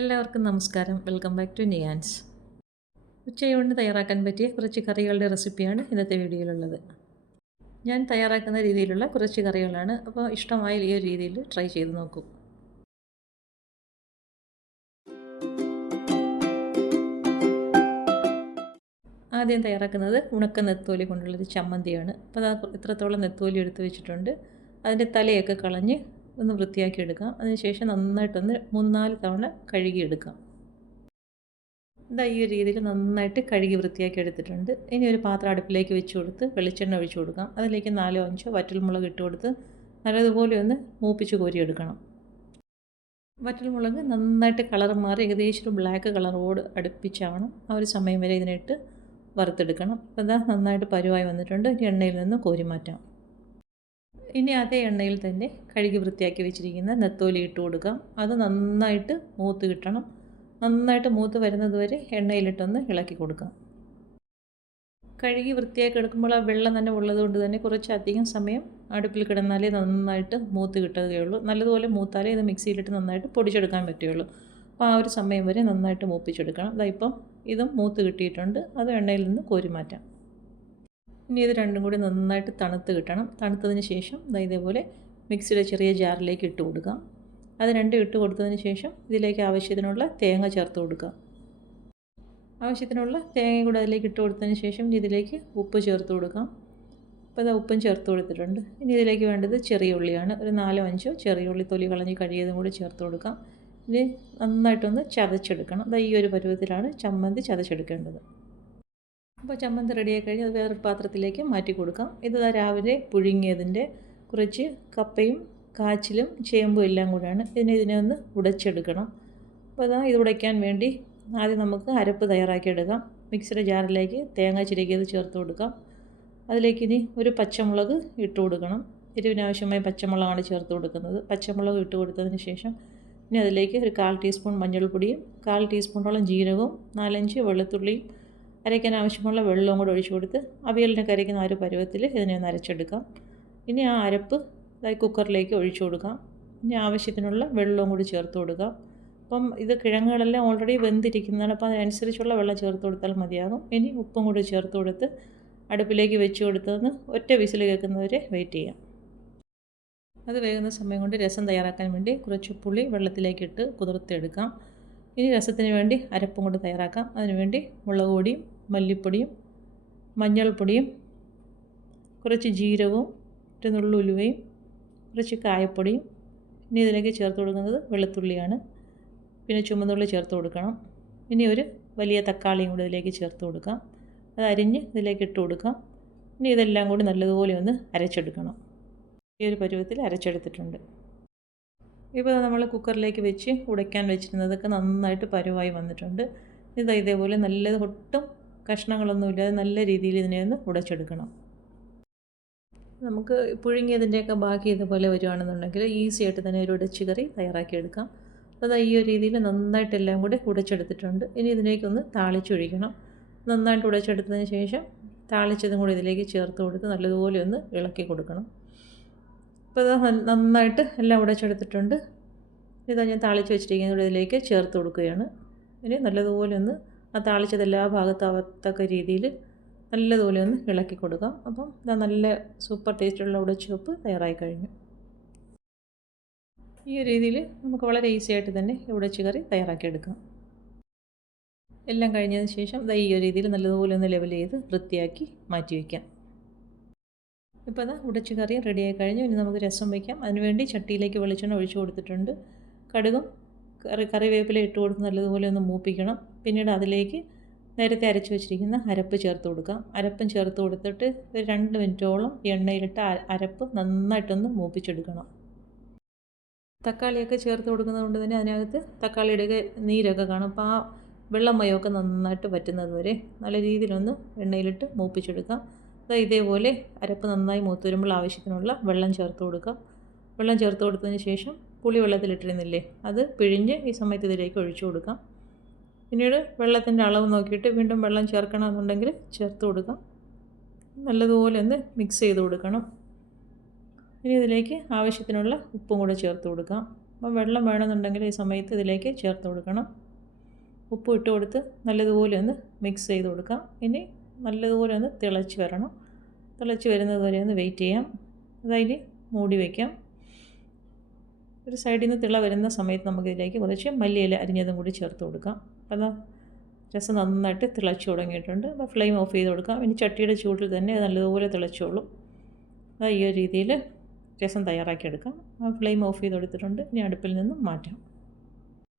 എല്ലാവർക്കും നമസ്കാരം. Welcome back to നിയാൻസ് ഉച്ചയൂണ് തയ്യാറാക്കാൻ പറ്റിയ കുറച്ച് കറികളുടെ റെസിപ്പിയാണ് ഇന്നത്തെ വീഡിയോയിലുള്ളത്. ഞാൻ തയ്യാറാക്കുന്ന രീതിയിലുള്ള കുറച്ച് കറികളാണ്. അപ്പോൾ ഇഷ്ടമായ ഈ ഒരു രീതിയിൽ ട്രൈ ചെയ്ത് നോക്കൂ. ആദ്യം തയ്യാറാക്കുന്നത് ഉണക്ക നെത്തോലി കൊണ്ടുള്ളൊരു ചമ്മന്തിയാണ്. അപ്പോൾ അത് ഇത്രത്തോളം നെത്തോലി എടുത്ത് വെച്ചിട്ടുണ്ട്. അതിന്റെ തലയൊക്കെ കളഞ്ഞ് ഒന്ന് വൃത്തിയാക്കി എടുക്കാം. അതിനുശേഷം നന്നായിട്ടൊന്ന് നാല് തവണ കഴുകിയെടുക്കാം ഇതാ ഈ ഒരു രീതിയിൽ നന്നായിട്ട് കഴുകി വൃത്തിയാക്കി എടുത്തിട്ടുണ്ട്. ഇനി ഒരു പാത്രം അടുപ്പിലേക്ക് വെച്ച് കൊടുത്ത് വെളിച്ചെണ്ണ ഒഴിച്ചു കൊടുക്കാം. അതിലേക്ക് നാലോ അഞ്ചോ വറ്റൽമുളക് ഇട്ട് കൊടുത്ത് നല്ലതുപോലെ ഒന്ന് മൂപ്പിച്ച് കോരിയെടുക്കണം വറ്റൽമുളക് നന്നായിട്ട് കളർ മാറി ഏകദേശം ഒരു ബ്ലാക്ക് കളറോട് അടുപ്പിച്ചാണ് ആ ഒരു സമയം വരെ ഇതിനിട്ട് വറുത്തെടുക്കണം. അപ്പോൾ ഇതാ നന്നായിട്ട് പരുവായി വന്നിട്ടുണ്ട്. എണ്ണയിൽ നിന്ന് കോരി മാറ്റാം. ഇനി അതേ എണ്ണയിൽ തന്നെ കഴുകി വൃത്തിയാക്കി വെച്ചിരിക്കുന്ന നെത്തോലി ഇട്ട് കൊടുക്കാം. അത് നന്നായിട്ട് മൂത്ത് കിട്ടണം. നന്നായിട്ട് മൂത്ത് വരുന്നത് വരെ എണ്ണയിലിട്ടൊന്ന് ഇളക്കി കൊടുക്കാം. കഴുകി വൃത്തിയാക്കി എടുക്കുമ്പോൾ ആ വെള്ളം തന്നെ ഉള്ളതുകൊണ്ട് തന്നെ കുറച്ചധികം സമയം അടുപ്പിൽ കിടന്നാലേ നന്നായിട്ട് മൂത്ത് കിട്ടുകയുള്ളൂ. നല്ലതുപോലെ മൂത്താലേ ഇത് മിക്സിയിലിട്ട് നന്നായിട്ട് പൊടിച്ചെടുക്കാൻ പറ്റുകയുള്ളൂ. അപ്പോൾ ആ ഒരു സമയം വരെ നന്നായിട്ട് മൂപ്പിച്ചെടുക്കണം. അതായിപ്പം ഇതും മൂത്ത് കിട്ടിയിട്ടുണ്ട്. അത് എണ്ണയിൽ നിന്ന് കോരി മാറ്റാം. ഇനി ഇത് രണ്ടും കൂടി നന്നായിട്ട് തണുത്ത് കിട്ടണം. തണുത്തതിന് ശേഷം ഇതേപോലെ മിക്സിയുടെ ചെറിയ ജാറിലേക്ക് ഇട്ട് കൊടുക്കാം. അത് രണ്ടും ഇട്ട് കൊടുത്തതിന് ശേഷം ഇതിലേക്ക് ആവശ്യത്തിനുള്ള തേങ്ങ ചേർത്ത് കൊടുക്കുക ആവശ്യത്തിനുള്ള തേങ്ങ കൂടെ അതിലേക്ക് ഇട്ട് കൊടുത്തതിന് ശേഷം ഇതിലേക്ക് ഉപ്പ് ചേർത്ത് കൊടുക്കാം. അപ്പോൾ അത് ഉപ്പും ചേർത്ത് കൊടുത്തിട്ടുണ്ട്. ഇനി ഇതിലേക്ക് വേണ്ടത് ചെറിയ ഉള്ളിയാണ്. ഒരു നാലോ അഞ്ചോ ചെറിയ ഉള്ളി തൊലി കളഞ്ഞ് കഴിയതും കൂടി ചേർത്ത് കൊടുക്കാം. ഇനി നന്നായിട്ടൊന്ന് ചതച്ചെടുക്കണം. അത് ഈ ഒരു പരുവത്തിലാണ് ചമ്മന്തി ചതച്ചെടുക്കേണ്ടത്. അപ്പോൾ ചമ്മന്തി റെഡിയായി കഴിഞ്ഞ് അത് വേറൊരു പാത്രത്തിലേക്ക് മാറ്റി കൊടുക്കാം. ഇത് രാവിലെ പുഴുങ്ങിയതിന്റെ കുറച്ച് കപ്പയും കാച്ചിലും ചേമ്പും എല്ലാം കൂടെയാണ് ഇതിനെ ഇതിനെ ഒന്ന് ഉടച്ചെടുക്കണം. അപ്പോൾ അതാ ഇത് ഉടയ്ക്കാൻ വേണ്ടി ആദ്യം നമുക്ക് അരപ്പ് തയ്യാറാക്കിയെടുക്കാം മിക്സിയുടെ ജാറിലേക്ക് തേങ്ങ ചിരകിയത് ചേർത്ത് കൊടുക്കാം. അതിലേക്ക് ഇനി ഒരു പച്ചമുളക് ഇട്ട് കൊടുക്കണം. എരിവിനാവശ്യമായ പച്ചമുളകാണ് ചേർത്ത് കൊടുക്കുന്നത്. പച്ചമുളക് ഇട്ട് കൊടുത്തതിന് ശേഷം ഇനി അതിലേക്ക് ഒരു കാൽ ടീസ്പൂൺ മഞ്ഞൾപ്പൊടിയും കാൽ ടീസ്പൂണോളം ജീരകവും നാലഞ്ച് വെളുത്തുള്ളിയും അരയ്ക്കാൻ ആവശ്യമുള്ള വെള്ളവും കൂടെ ഒഴിച്ചു കൊടുത്ത് അവിയലിനെ കരയ്ക്കുന്ന ആ ഒരു പരുവത്തിൽ ഇതിനെ ഒന്ന് അരച്ചെടുക്കാം. ഇനി ആ അരപ്പ് കുക്കറിലേക്ക് ഒഴിച്ചു കൊടുക്കാം. ഇനി ആവശ്യത്തിനുള്ള വെള്ളവും കൂടി ചേർത്ത് കൊടുക്കാം. അപ്പം ഇത് കിഴങ്ങുകളെല്ലാം ഓൾറെഡി വെന്തിരിക്കുന്നതാണ്. അപ്പോൾ അതിനനുസരിച്ചുള്ള വെള്ളം ചേർത്ത് കൊടുത്താൽ മതിയാകും. ഇനി ഉപ്പും കൂടി ചേർത്ത് കൊടുത്ത് അടുപ്പിലേക്ക് വെച്ച് കൊടുത്തതെന്ന് ഒറ്റ വിസിൽ കേൾക്കുന്നവരെ വെയിറ്റ് ചെയ്യാം. അത് വേകുന്ന സമയം കൊണ്ട് രസം തയ്യാറാക്കാൻ വേണ്ടി കുറച്ച് പുളി വെള്ളത്തിലേക്കിട്ട് കുതിർത്തെടുക്കാം. ഇനി രസത്തിന് വേണ്ടി അരപ്പും കൊണ്ട് തയ്യാറാക്കാം. അതിനുവേണ്ടി മുളക് പൊടിയും മല്ലിപ്പൊടിയും മഞ്ഞൾപ്പൊടിയും കുറച്ച് ജീരകവും ഒരു നുള്ളു ഉലുവയും കുറച്ച് കായപ്പൊടിയും. ഇനി ഇതിലേക്ക് ചേർത്ത് കൊടുക്കുന്നത് വെളുത്തുള്ളിയാണ്. പിന്നെ ചുമന്നുള്ളി ചേർത്ത് കൊടുക്കണം. ഇനി ഒരു വലിയ തക്കാളിയും കൂടി ഇതിലേക്ക് ചേർത്ത് കൊടുക്കാം. അത് അരിഞ്ഞ് ഇതിലേക്ക് ഇട്ട് കൊടുക്കാം. ഇനി ഇതെല്ലാം കൂടി നല്ലതുപോലെ ഒന്ന് അരച്ചെടുക്കണം. ഈ ഒരു പരുവത്തിൽ അരച്ചെടുത്തിട്ടുണ്ട്. ഇപ്പോൾ നമ്മൾ കുക്കറിലേക്ക് വെച്ച് ഉടയ്ക്കാൻ വെച്ചിരുന്നതൊക്കെ നന്നായിട്ട് പരുവായി വന്നിട്ടുണ്ട്. ഇതാ ഇതേപോലെ നല്ലത് ഒട്ടും കഷ്ണങ്ങളൊന്നുമില്ലാതെ നല്ല രീതിയിൽ ഇതിനെ ഒന്ന് ഉടച്ചെടുക്കണം. നമുക്ക് പുഴുങ്ങിയതിന്റെയൊക്കെ ബാക്കി ഇതുപോലെ വരുവാണെന്നുണ്ടെങ്കിൽ ഈസി ആയിട്ട് തന്നെ ഒരു ഉടച്ച് കറി തയ്യാറാക്കിയെടുക്കാം അത് ഈ ഒരു രീതിയിൽ നന്നായിട്ട് എല്ലാം കൂടി ഉടച്ചെടുത്തിട്ടുണ്ട്. ഇനി ഇതിലേക്കൊന്ന് താളിച്ചൊഴിക്കണം. നന്നായിട്ട് ഉടച്ചെടുത്തതിന് ശേഷം താളിച്ചതും കൂടി ഇതിലേക്ക് ചേർത്ത് കൊടുത്ത് നല്ലതുപോലെ ഒന്ന് ഇളക്കി കൊടുക്കണം. അപ്പോൾ ഇത് നന്നായിട്ട് എല്ലാം ഉടച്ചെടുത്തിട്ടുണ്ട് ഇതാ ഞാൻ താളിച്ച് വെച്ചിരിക്കുന്നത് ഇതിലേക്ക് ചേർത്ത് കൊടുക്കുകയാണ്. ഇനി നല്ലതുപോലെ ഒന്ന് ആ താളിച്ചത് എല്ലാ ഭാഗത്താവത്തക്ക രീതിയിൽ നല്ലതുപോലെ ഒന്ന് ഇളക്കി കൊടുക്കാം. അപ്പം ഇതാ നല്ല സൂപ്പർ ടേസ്റ്റുള്ള ഉടച്ചുവപ്പ് തയ്യാറായി കഴിഞ്ഞു. ഈ രീതിയിൽ നമുക്ക് വളരെ ഈസി ആയിട്ട് തന്നെ ഉടച്ചു കറി തയ്യാറാക്കിയെടുക്കാം എല്ലാം കഴിഞ്ഞതിന് ശേഷം ഇതാ ഈ രീതിയിൽ നല്ലതുപോലെ ഒന്ന് ലെവൽ ചെയ്ത് വൃത്തിയാക്കി മാറ്റി വയ്ക്കാം. ഇപ്പോൾ അത് ഉടച്ച് കറി റെഡിയായി കഴിഞ്ഞു. ഇനി നമുക്ക് രസം വയ്ക്കാം. അതിനുവേണ്ടി ചട്ടിയിലേക്ക് വെളിച്ചെണ്ണ ഒഴിച്ചു കൊടുത്തിട്ടുണ്ട്. കടുകും കറി കറിവേപ്പില ഇട്ട് കൊടുത്ത് നല്ലതുപോലെ ഒന്ന് മൂപ്പിക്കണം. പിന്നീട് അതിലേക്ക് നേരത്തെ അരച്ച് വെച്ചിരിക്കുന്ന അരപ്പ് ചേർത്ത് കൊടുക്കാം. അരപ്പും ചേർത്ത് കൊടുത്തിട്ട് ഒരു രണ്ട് മിനിറ്റോളം എണ്ണയിലിട്ട് അരപ്പ് നന്നായിട്ടൊന്ന് മൂപ്പിച്ചെടുക്കണം. തക്കാളിയൊക്കെ ചേർത്ത് കൊടുക്കുന്നത് കൊണ്ട് തന്നെ അതിനകത്ത് തക്കാളിയുടെ നീരൊക്കെ കാണും. അപ്പോൾ ആ വെള്ളമയമൊക്കെ നന്നായിട്ട് പറ്റുന്നത് വരെ നല്ല രീതിയിലൊന്ന് എണ്ണയിലിട്ട് മൂപ്പിച്ചെടുക്കാം. ഇതേപോലെ അരപ്പ് നന്നായി മൂത്ത് വരുമ്പോൾ ആവശ്യത്തിനുള്ള വെള്ളം ചേർത്ത് കൊടുക്കുക വെള്ളം ചേർത്ത് കൊടുത്തതിന് ശേഷം പുളി വെള്ളത്തിലിട്ടിരുന്നില്ലേ അത് പിഴിഞ്ഞ് ഈ സമയത്ത് ഇതിലേക്ക് ഒഴിച്ചു കൊടുക്കാം. പിന്നീട് വെള്ളത്തിന്റെ അളവ് നോക്കിയിട്ട് വീണ്ടും വെള്ളം ചേർക്കണമെന്നുണ്ടെങ്കിൽ ചേർത്ത് കൊടുക്കാം. നല്ലതുപോലെ ഒന്ന് മിക്സ് ചെയ്ത് കൊടുക്കണം. ഇനി ഇതിലേക്ക് ആവശ്യത്തിനുള്ള ഉപ്പും കൂടെ ചേർത്ത് കൊടുക്കാം. അപ്പം വെള്ളം വേണമെന്നുണ്ടെങ്കിൽ ഈ സമയത്ത് ഇതിലേക്ക് ചേർത്ത് കൊടുക്കണം. ഉപ്പ് ഇട്ട് കൊടുത്ത് നല്ലതുപോലെ ഒന്ന് മിക്സ് ചെയ്ത് കൊടുക്കാം. ഇനി നല്ലതുപോലെ ഒന്ന് തിളച്ച് വരണം. തിളച്ച് വരുന്നത് വരെ ഒന്ന് വെയിറ്റ് ചെയ്യാം. അതായത് മൂടി വയ്ക്കാം ഒരു സൈഡിൽ നിന്ന് തിള വരുന്ന സമയത്ത് നമുക്ക് ഇതിലേക്ക് കുറച്ച് മല്ലിയില അരിഞ്ഞതും കൂടി ചേർത്ത് കൊടുക്കാം. അപ്പോൾ രസം നന്നായിട്ട് തിളച്ച് തുടങ്ങിയിട്ടുണ്ട്. അപ്പോൾ ഫ്ലെയിം ഓഫ് ചെയ്ത് കൊടുക്കാം. ഇനി ചട്ടിയുടെ ചൂടിൽ തന്നെ നല്ലതുപോലെ തിളച്ചോളും. അതാ ഈ ഒരു രീതിയിൽ രസം തയ്യാറാക്കിയെടുക്കാം ഫ്ലെയിം ഓഫ് ചെയ്ത് കൊടുത്തിട്ടുണ്ട്. ഇനി അടുപ്പിൽ നിന്നും മാറ്റാം.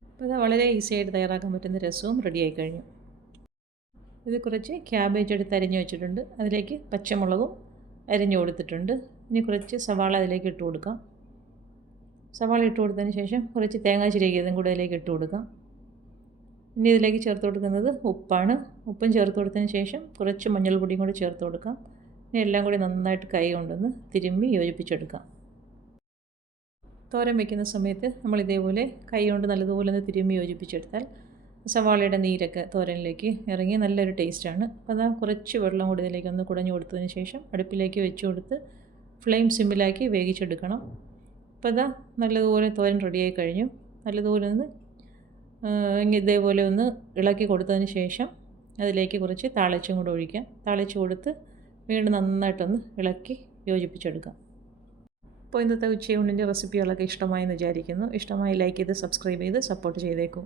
അപ്പോൾ അത് വളരെ ഈസിയായിട്ട് തയ്യാറാക്കാൻ പറ്റുന്ന രസവും റെഡിയായി കഴിഞ്ഞു. ഇത് കുറച്ച് ക്യാബേജ് എടുത്ത് അരിഞ്ഞ് വെച്ചിട്ടുണ്ട്. അതിലേക്ക് പച്ചമുളകും അരിഞ്ഞു കൊടുത്തിട്ടുണ്ട്. ഇനി കുറച്ച് സവാള അതിലേക്ക് ഇട്ട് കൊടുക്കാം. സവാള ഇട്ട് കൊടുത്തതിന് ശേഷം കുറച്ച് തേങ്ങാ ചിരകിയതും കൂടെ അതിലേക്ക് ഇട്ട് കൊടുക്കാം. ഇനി ഇതിലേക്ക് ചേർത്ത് കൊടുക്കുന്നത് ഉപ്പാണ്. ഉപ്പും ചേർത്ത് കൊടുത്തതിന് ശേഷം കുറച്ച് മഞ്ഞൾപ്പൊടിയും കൂടി ചേർത്ത് കൊടുക്കാം. ഇനി എല്ലാം കൂടി നന്നായിട്ട് കൈ കൊണ്ടൊന്ന് തിരുമ്മി യോജിപ്പിച്ചെടുക്കാം. തോരൻ വയ്ക്കുന്ന സമയത്ത് നമ്മൾ ഇതേപോലെ കൈ കൊണ്ട് നല്ലതുപോലെ ഒന്ന് തിരുമ്മി യോജിപ്പിച്ചെടുത്താൽ സവാളയുടെ നീരൊക്കെ തോരനിലേക്ക് ഇറങ്ങി നല്ലൊരു ടേസ്റ്റാണ്. അപ്പോൾ അതാ കുറച്ച് വെള്ളം കൂടി ഇതിലേക്ക് ഒന്ന് കുടഞ്ഞു കൊടുത്തതിന് ശേഷം അടുപ്പിലേക്ക് വെച്ച് കൊടുത്ത് ഫ്ലെയിം സിമ്മിലാക്കി വേവിച്ചെടുക്കണം. അപ്പോൾ അതാ നല്ലതുപോലെ തോരൻ റെഡിയായി കഴിഞ്ഞു. നല്ലതുപോലെ ഒന്ന് ഇതേപോലെ ഒന്ന് ഇളക്കി കൊടുത്തതിന് ശേഷം അതിലേക്ക് കുറച്ച് താളിച്ചും കൂടെ ഒഴിക്കാം. താളിച്ച് കൊടുത്ത് വീണ്ടും നന്നായിട്ടൊന്ന് ഇളക്കി യോജിപ്പിച്ചെടുക്കാം. അപ്പോൾ ഇന്നത്തെ ഉച്ചയൂണിന്റെ റെസിപ്പികളൊക്കെ ഇഷ്ടമായെന്ന് വിചാരിക്കുന്നു. ഇഷ്ടമായി ലൈക്ക് ചെയ്ത് സബ്സ്ക്രൈബ് ചെയ്ത് സപ്പോർട്ട് ചെയ്തേക്കും.